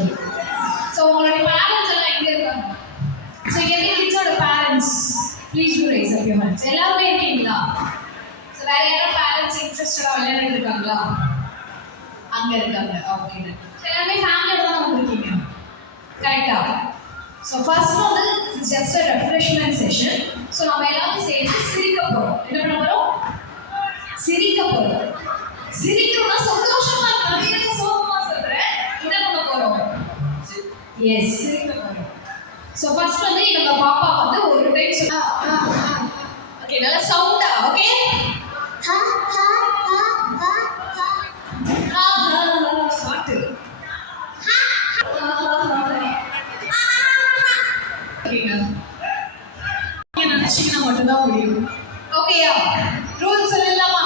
Okay. So உங்களுடைய parents எல்லாம் எங்கே இருக்காங்க? ஸோ இங்கே இருக்க கிட்ஸோட parents please to raise up your hands. எல்லாருமே இருக்கீங்களா? ஸோ வேற யாரும் பேரண்ட்ஸ் இன்ட்ரெஸ்டடாக விளையாடிட்டு இருக்காங்களா? அங்கே இருக்காங்க. ஓகே. ஸோ எல்லாருமே ஃபேமிலியோட தான் வந்திருக்கீங்க கரெக்டா? ஸோ ஃபர்ஸ்ட் வந்து just a refreshment session. So நம்ம எல்லாரும் சேர்ந்து சிரிக்க போகிறோம். என்ன பண்ண போகிறோம்? சிரிக்க போகிறோம். சிரிக்கணும்னா சந்தோஷமா இருக்கணும். சோகமா சொல்றேன். என்ன பண்ண போகிறோம்? எஸ், சிரிக்க போகிறோம். ஸோ ஃபர்ஸ்ட் வந்து எங்க பாப்பா வந்து ஒரு டைம் ஓகே நல்லா சவுண்டா ஓகே பாட்டு நினைச்சீங்கன்னா மட்டும்தான் முடியும். ஓகேயா? ரூல்ஸ் சொல்லலாமா?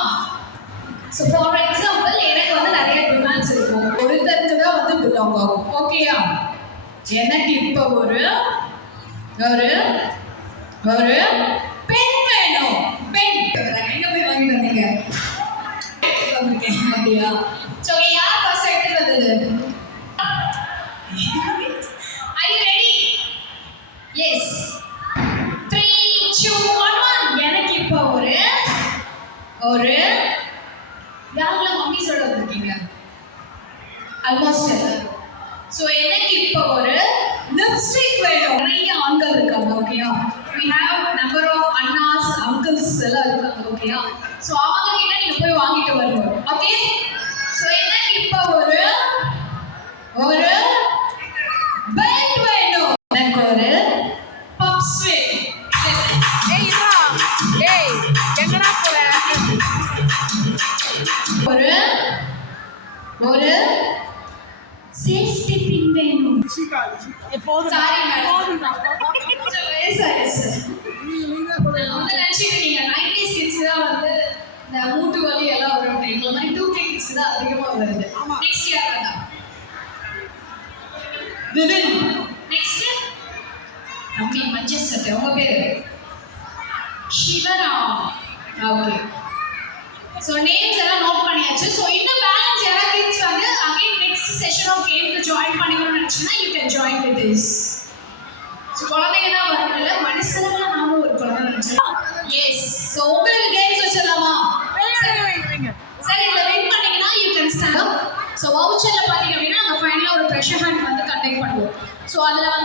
ஸோ ஃபார் எக்ஸாம்பிள் எனக்கு வந்து நிறைய டிமாண்ட்ஸ் இருக்கும். ஒருத்தருக்கு தான் வந்து பிலாங் ஆகும். ஓகேயா? எனக்கு இப்போ ஒரு ஒரு ஒரு பென் வேணும். பென் எங்க போய் வாங்கிட்டு வந்தீங்க? அப்படியா? ஸோ யார் ஃபர்ஸ்ட் எடுத்து வந்தது? Are you ready? Yes. 3, 2, 1. எனக்கு இப்போ ஒரு ஒரு யாரெல்லாம் மம்மிஸோட வந்திருக்கீங்க? ஆல்மோஸ்ட் எல்லாரும். ஸோ எனக்கு இப்போ ஒரு லிப்ஸ்டிக் வேணும். நிறைய ஆண்கள் இருக்காங்க. ஓகேயா? we have number of அண்ணாஸ் அங்கிள்ஸ் எல்லாம் இருக்காங்க. ஓகேயா? ஸோ அவங்க கிட்ட நீங்க போய் வாங்கிட்டு வரணும். ஓகே? ஸோ எனக்கு இப்போ ஒரு ஒரு பெல்ட் வேணும். எனக்கு ஒரு பப்ஸ் வேணும். எங்கடா போற? ஒரு ஒரு சேஃப்டி பின் வேணும். எப்போதும் சாரி மேடம். நினைச்சிருக்கீங்க 90s கிட்ஸ் தான் வந்து இந்த மூட்டு வலி எல்லாம் வரும். இந்த மாதிரி 2K கிட்ஸ் தான் அதிகமா வருது. நெக்ஸ்ட் யார் தான்? விவின். நெக்ஸ்ட் தம்பி மஞ்சள் சட்டை. உங்க பேரு? சிவராம். ஓகே. ஸோ நேம்ஸ் எல்லாம் நோட் பண்ணியாச்சு. ஸோ இன்னும் பேலன்ஸ் யாராவது கிட்ஸ் வந்து அகைன் நெக்ஸ்ட் செஷன் ஆஃப் கேம்க்கு ஜாயின் பண்ணிக்கணும்னு நினச்சிங்கன்னா you can join with this. So குழந்தைங்க தான் வரல, மனுஷங்களாம் நானும் ஒரு குழந்தை நினச்சேன். எஸ். ஸோ உங்களுக்கு கேம்ஸ் வச்சிடலாமா? சரி, இதில் வின் பண்ணிங்கன்னா you can stand up. So வவுச்சரில் பார்த்தீங்க அப்படின்னா நாங்கள் ஃபைனலாக ஒரு ப்ரெஷர் ஹேண்ட் வந்து கண்டக்ட் பண்ணுவோம். ஸோ அதில் வந்து